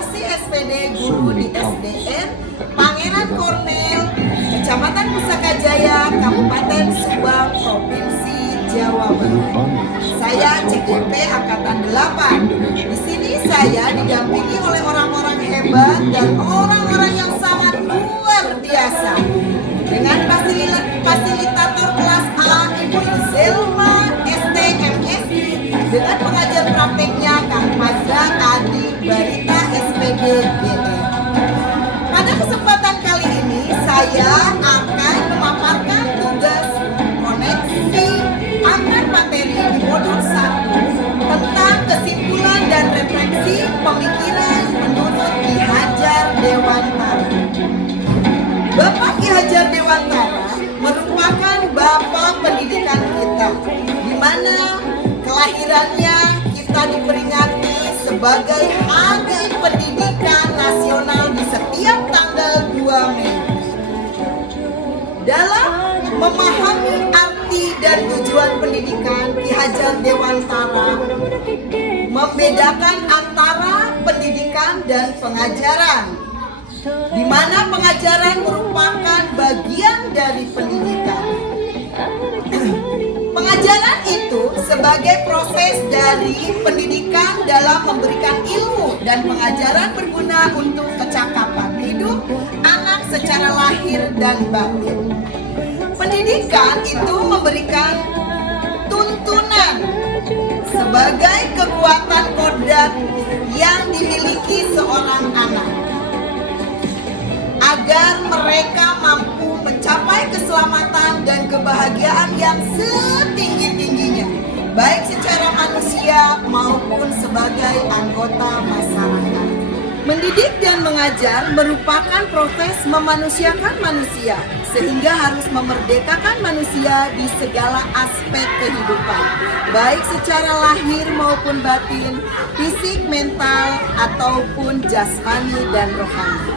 Fraksi SPD Guru di SDN Pangeran Kornel, Kecamatan Pusaka Jaya, Kabupaten Subang, Provinsi Jawa Barat. Saya CGP Angkatan 8. Di sini saya didampingi oleh orang-orang hebat dan orang-orang yang sangat luar biasa. Dengan fasilitator kelas A Ibu Zelma STMSI, dengan pengajar prakteknya Kang Mazda Adi Barita SPD GR. Pada kesempatan kali ini saya akan memaparkan tugas koneksi antar materi di modul 1 tentang kesimpulan dan refleksi pemikiran menurut Ki Hajar Dewantara. Bapak Ki Hajar Dewantara merupakan bapak pendidikan kita, di mana kelahirannya kita diperingati sebagai Hari Pendidikan Nasional di setiap tanggal 2 Mei. Dalam memahami arti dan tujuan pendidikan, Ki Hajar Dewantara membedakan antara pendidikan dan pengajaran, di mana pengajaran merupakan bagian dari pendidikan. Pengajaran itu sebagai proses dari pendidikan dalam memberikan ilmu, dan pengajaran berguna untuk kecakapan hidup anak secara lahir dan batin. Pendidikan itu memberikan tuntunan sebagai kekuatan kodrat yang dimiliki seorang anak, agar mereka mampu mencapai keselamatan dan kebahagiaan yang setinggi-tingginya, baik secara manusia maupun sebagai anggota masyarakat. Mendidik dan mengajar merupakan proses memanusiakan manusia, sehingga harus memerdekakan manusia di segala aspek kehidupan, baik secara lahir maupun batin, fisik, mental, ataupun jasmani dan rohani.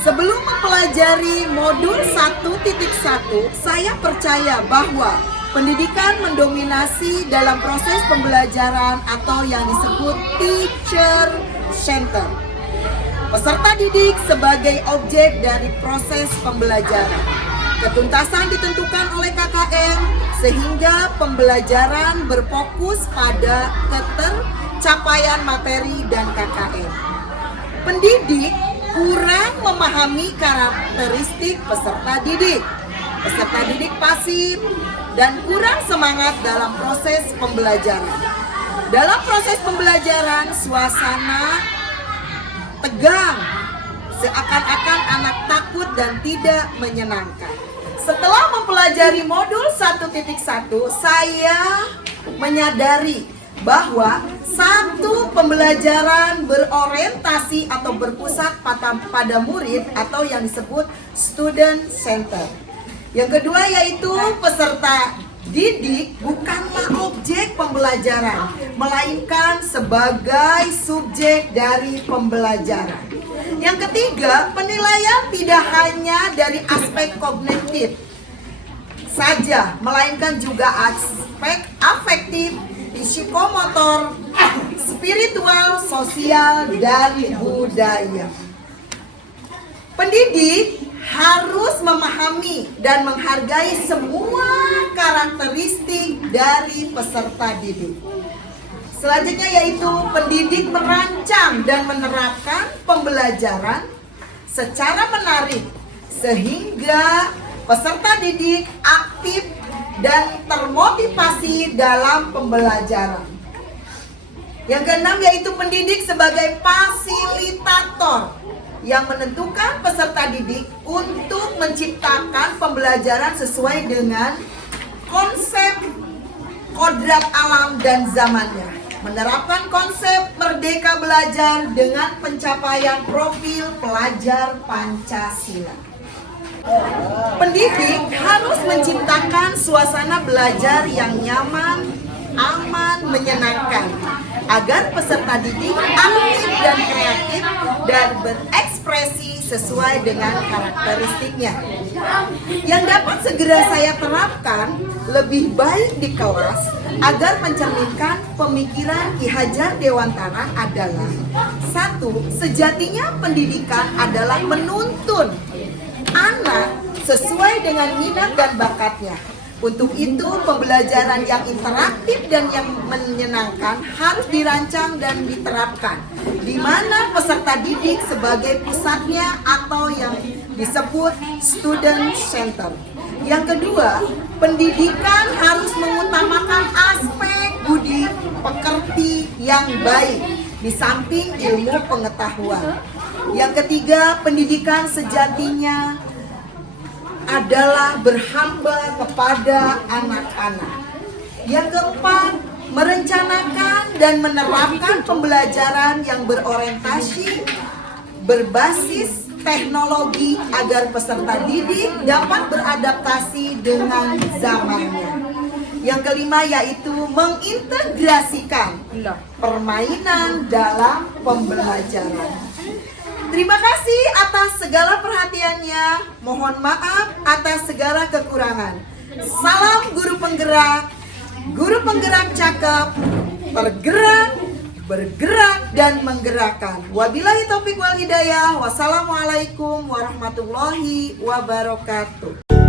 Sebelum mempelajari modul 1.1, saya percaya bahwa pendidikan mendominasi dalam proses pembelajaran atau yang disebut teacher center. Peserta didik sebagai objek dari proses pembelajaran. Ketuntasan ditentukan oleh KKN sehingga pembelajaran berfokus pada ketercapaian materi dan KKN. Pendidik kurang memahami karakteristik peserta didik. Peserta didik pasif dan kurang semangat dalam proses pembelajaran. Dalam proses pembelajaran, suasana tegang, seakan-akan anak takut dan tidak menyenangkan. Setelah mempelajari modul 1.1, saya menyadari bahwa satu pembelajaran berorientasi atau berpusat pada murid atau yang disebut student center. Yang kedua yaitu peserta didik bukanlah objek pembelajaran, melainkan sebagai subjek dari pembelajaran. Yang ketiga, penilaian tidak hanya dari aspek kognitif saja, melainkan juga aspek afektif, psikomotor, spiritual, sosial, dan budaya. Pendidik harus memahami dan menghargai semua karakteristik dari peserta didik. Selanjutnya yaitu pendidik merancang dan menerapkan pembelajaran secara menarik sehingga peserta didik aktif dan termotivasi dalam pembelajaran. Yang keenam yaitu pendidik sebagai fasilitator yang menentukan peserta didik untuk menciptakan pembelajaran sesuai dengan konsep kodrat alam dan zamannya. Menerapkan konsep merdeka belajar dengan pencapaian profil pelajar Pancasila. Pendidik harus menciptakan suasana belajar yang nyaman, aman, menyenangkan, agar peserta didik aktif dan kreatif dan berekspresi sesuai dengan karakteristiknya. Yang dapat segera saya terapkan lebih baik di kelas agar mencerminkan pemikiran Ki Hajar Dewantara adalah: 1. Sejatinya pendidikan adalah menuntun anak sesuai dengan minat dan bakatnya. Untuk itu, pembelajaran yang interaktif dan yang menyenangkan harus dirancang dan diterapkan, di mana peserta didik sebagai pusatnya atau yang disebut student center. Yang kedua, pendidikan harus mengutamakan aspek budi pekerti yang baik, di samping ilmu pengetahuan. Yang ketiga, pendidikan sejatinya adalah berhamba kepada anak-anak. Yang keempat, merencanakan dan menerapkan pembelajaran yang berorientasi berbasis teknologi agar peserta didik dapat beradaptasi dengan zamannya. Yang kelima yaitu mengintegrasikan permainan dalam pembelajaran. Terima kasih atas segala perhatiannya. Mohon maaf atas segala kekurangan. Salam guru penggerak cakep, bergerak, bergerak dan menggerakkan. Wabillahi taufik wal hidayah. Wassalamualaikum warahmatullahi wabarakatuh.